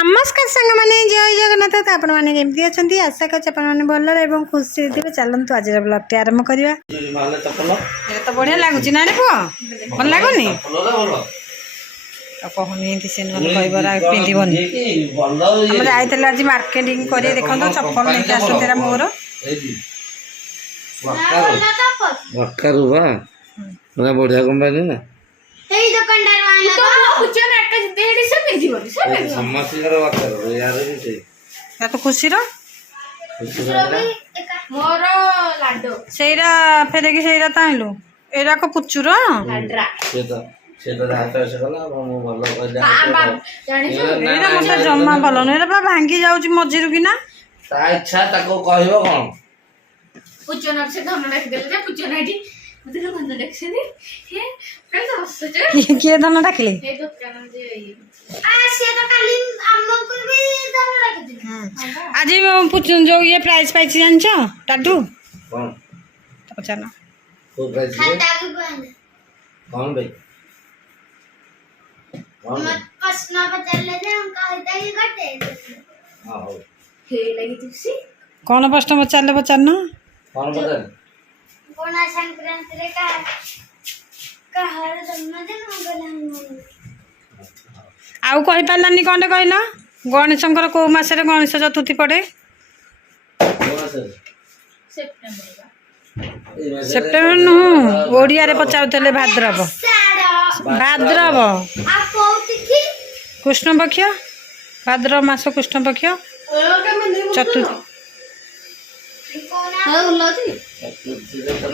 नमस्कार सांग मैंने जय जगन्नाथ तो आपण मैंने केमती अच्छा आशा कर भल और खुशी थे चलतु आज ब्लॉग आरंभ करवा तो बढ़िया लगुच ना रे पुआ भल लगुनि कहनी पिंधन जाइए आज मार्केटिंग कर देखो चप्पल लेके आसुरा मोर बढ़िया कंपनी ना तो खुशी फेरे कि आनलु एरा को पुचुर मत जमा भल नुह भांगी जाऊँ मझीरु कि ना इच्छा कहब कौन किए धन डाकिले आज जो ये प्राइस पाइछि जानछ टाटू पचाना कौन भाई कौन प्रश्न पचारे पचारना कौन पचार आउ कहि पारलानी कोन कहला गणेशंकर को मासरे गणेश चतुर्थी पड़े सेप्टेम्बर नु ओडिया रे पचाउतले भाद्रव भाद्रव कृष्ण पक्ष भाद्रव मास कृष्ण पक्ष चतुर्थी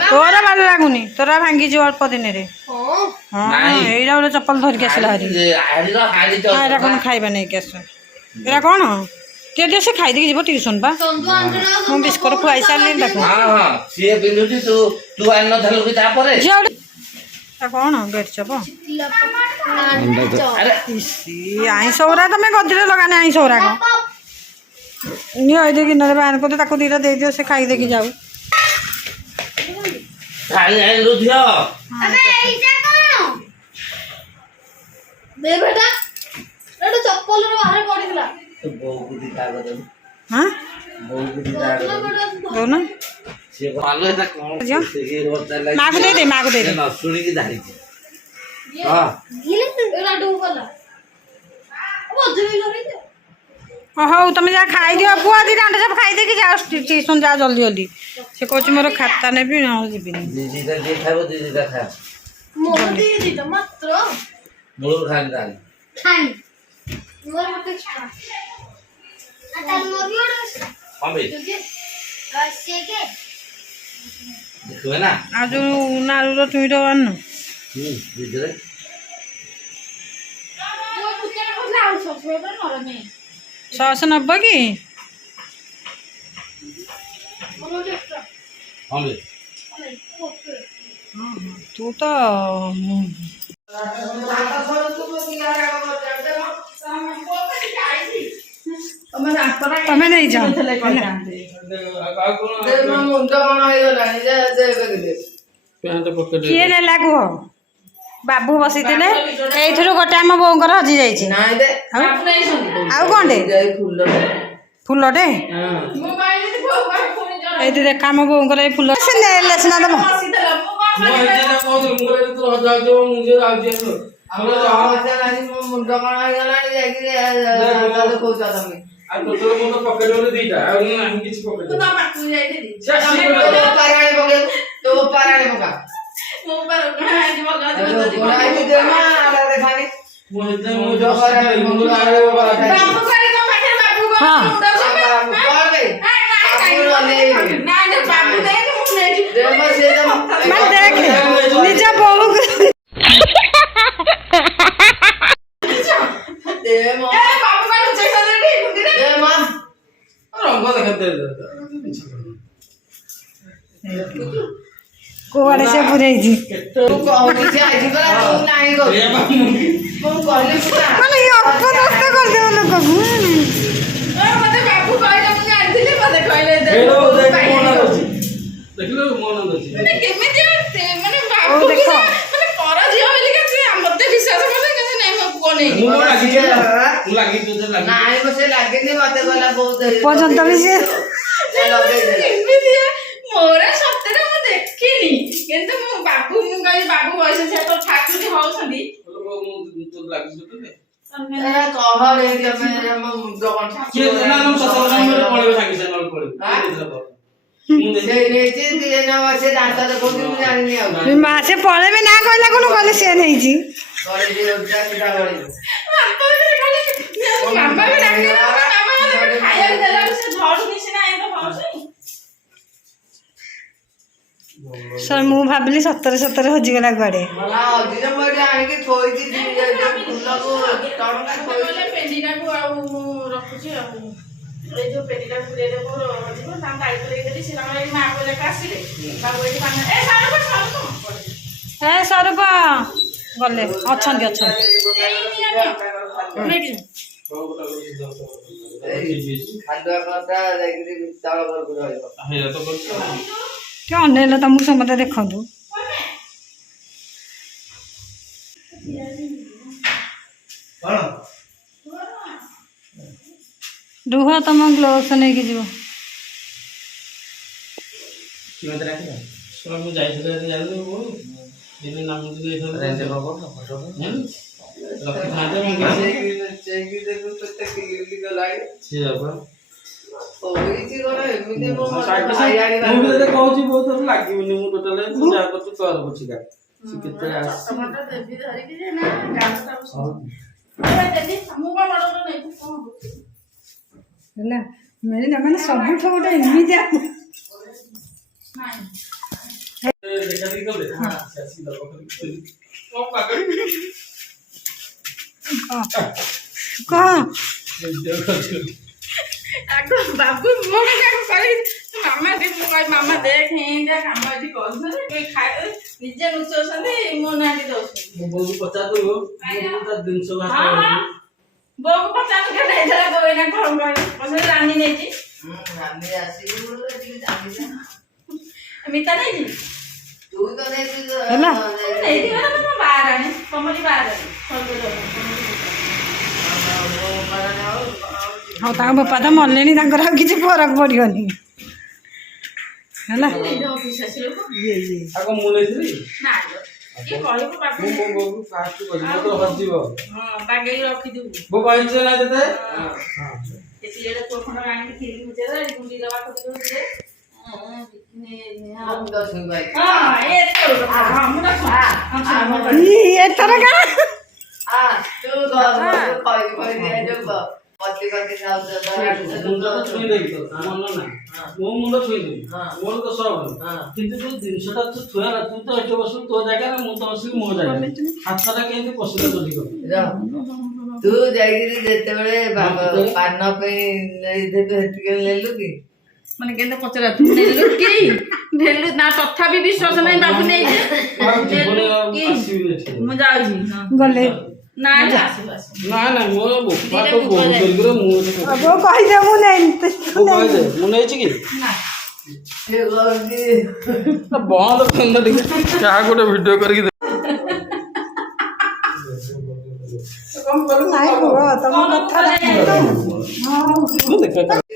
तोरा भल लगुनि तोरा भांगी जो अल्प दिन रे एटा गोटे चप्पल धरिक आसला हरी कौन खाइबा नहीं आस एरा कौन किए दियो से खाई देकी जीव ट्यूशन पा मु बिस्कुट खुआई सारे कौन बेड चप आईस गुरा तुम गदिरे लगाने आईस गुरा निये गिनरे बाहर कर दीटा दे दियो से खाई देकी जाऊ हौ तुम जा खाई दियो पुआ दी अंडा सब खाई देकी जाओ ट्यूशन जा जल्दी जल्दी से कहूँ मोर खाता ने भी आज नारू तुम तो आन सस नब कि तू तो तमें नहीं जाओ किए ने लागू बाबू बसी थे ये गोटे आम बोर हजि जाए कौन फुलटे ये देख आम बोर फुल सिना दब निज बहु कुआड़े से पूरे ପର୍ଯ୍ୟନ୍ତ ବି ସିଏ ମୋର ସତରେ ମୁଁ ଦେଖିନି କିନ୍ତୁ ମୁଁ ବାବୁ ମୁଁ କହିଲି ବାବୁ ବୟସ ସେ ତ ଠାକୁରୀ ହଉଛନ୍ତି ମା ସେ ପଳେଇବେ ନା କହିଲା କଣ କହିଲେ ସିଏ ନେଇଛି ମାମା ବି ଡାକିଲା ଖାଇବାକୁ ଦେଲା ସେ ଧରୁନି ସିନା ଏ ତ ହଉଛି ସାର୍ ମୁଁ ଭାବିଲି ସତରେ ସତରେ ହଜିଗଲା କୁଆଡେ ପେଣ୍ଡିଟାକୁ ଆଉ ମୁଁ ରଖୁଛି ଆଉ ଏଇ ଯୋଉ ପେଣ୍ଡିଟା ପୁରେଇଦେବୁ ହଜିବ ତାଙ୍କ ଦାୟିତ୍ୱ ଦେଇଦେଲି ସେ ତାଙ୍କର ଏଇ ମାଆ କୁ ଆସିଲେ ବାବୁ ଏଠି ଏ ସ୍ୱରୂପ ଗଲେ ଅଛନ୍ତି ଟିକେ ଅନେଇଲ ତମକୁ ସମସ୍ତେ ଦେଖନ୍ତୁ ରୁହ ତମ ଗ୍ଲୋଭ୍ସ ନେଇକି ଯିବ କହୁଛି ବହୁତ ଲାଗିବନି ମୁଁ ଟୋଟାଲ ପୂଜା କରୁଛି ତୋର ପଛିକା ସେ କେତେ ହେଲା ମିଳିଲା ମାନେ ସବୁଠୁ ଗୋଟେ ଏମିତିଆ କହ ବାବୁ ମୋ ମାମା ମାମା ଦେଖ କାମ ଏଠି କରୁଛନ୍ତି ନିଜେ ଲୁଚଉଛନ୍ତି ମୋ ନାଁଟି ଦଉଛନ୍ତି ବୋଉକୁ ପଚାରିଦେବୁ ଜିନିଷ ବୋଉକୁ ପଚାରୁ ରାନୀ ନେଇଛି ମିତା ନେଇଛି ହେଲା ନେଇକି ବାହାରାଣି ତମରି ବାହାରାଣି ହଉ ତାଙ୍କ ବାପା ତ ମଲେଣି ତାଙ୍କର ଆଉ କିଛି ଫରକ ପଡ଼ିବନି ହେଲା ମୁଁ ନେଇଥିଲି ବାଗେଇ ରଖିଥିବୁ ବୋଉ କହିଛି ନା ଯେତେ ଏଥର ମୋ ମୁଣ୍ଡ ଛୁଇଁଦେବି ମୋର ତ ସହବନି କିନ୍ତୁ ତୁ ଜିନିଷଟା ତୁ ଛୁଆ ତୁ ତ ଏଠି ବସିବୁ ତୋ ଜାଗାରେ ମୁଁ ତ ବସିବି ମୋ ଜାଗାରେ ହାତଟା କେମିତି ପଶିଲେ ଚୋରି କର ତୁ ଯାଇକିରି ଯେତେବେଳେ ପାନ ପାଇଁ ସେତିକି ନେଲୁ କି ମାନେ କେମିତି ପଚରା ତୁ ନେଲୁ କି ନେଲୁ ନା ତଥାପି ବିଶ୍ୱାସ ନାହିଁ ବାବୁ ନେଇଛି ମୁଁ ଯାଉଛି ଗଲେ ନା ନା ନା ମୋ ବୋପା ତ ବହୁତ କରିକିରେ ମୁଁ କହିଦେ ମୁଁ ନେଇଛି ମୁଁ ନେଇଛି କି ବନ୍ଦ କରିଦ ଟିକେ କାହା ଗୋଟେ ଭିଡିଓ କରିକି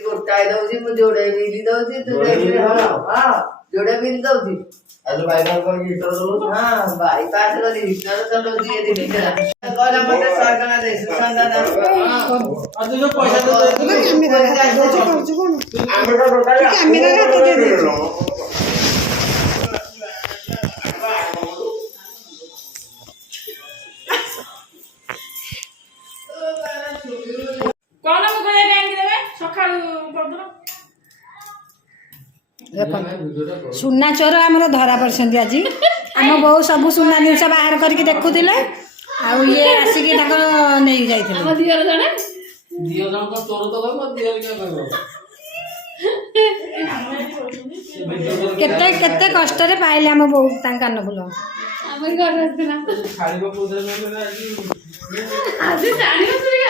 ଗୋଟାଏ ଦଉଛି ମୁଁ ଯୋଡେ ବିଲ ଦଉଛି ତୁ ଯୋଡେ ବିଲ ଦଉଛି ବାଇପାସ କରି ହିଟର ଚଲଉଛି କହିଲା ମତେ ସରକାର ଦେ ସୁଶାନ୍ତ କଣ ମୁଁ କହିବା କାହିଁକି ଦେବେ ସକାଳୁ କରିଦେବ ସୁନା ଚୋର ଆମର ଧରା ପଡ଼ିଛନ୍ତି ଆଜି ଆମ ବୋଉ ସବୁ ସୁନା ଜିନିଷ ବାହାର କରିକି ଦେଖୁଥିଲେ ଆଉ ଇଏ ଆସିକି ତାଙ୍କର ନେଇକି ଯାଇଥିଲେ ଆମ ଝିଅର ଜଣେ ଝିଅ ଜଣ ତ ତୋର ତ କହିବ ଝିଅ କହିବ କେତେ କେତେ କଷ୍ଟରେ ପାଇଲେ ଆମ ବୋଉ ତାଙ୍କ କାନଫୁଲ ଆମ ଘରେ ଆସିଥିଲା ଛାଡ଼ିବ କୋଉଥିରେ ଆଜି ଜାଣିବ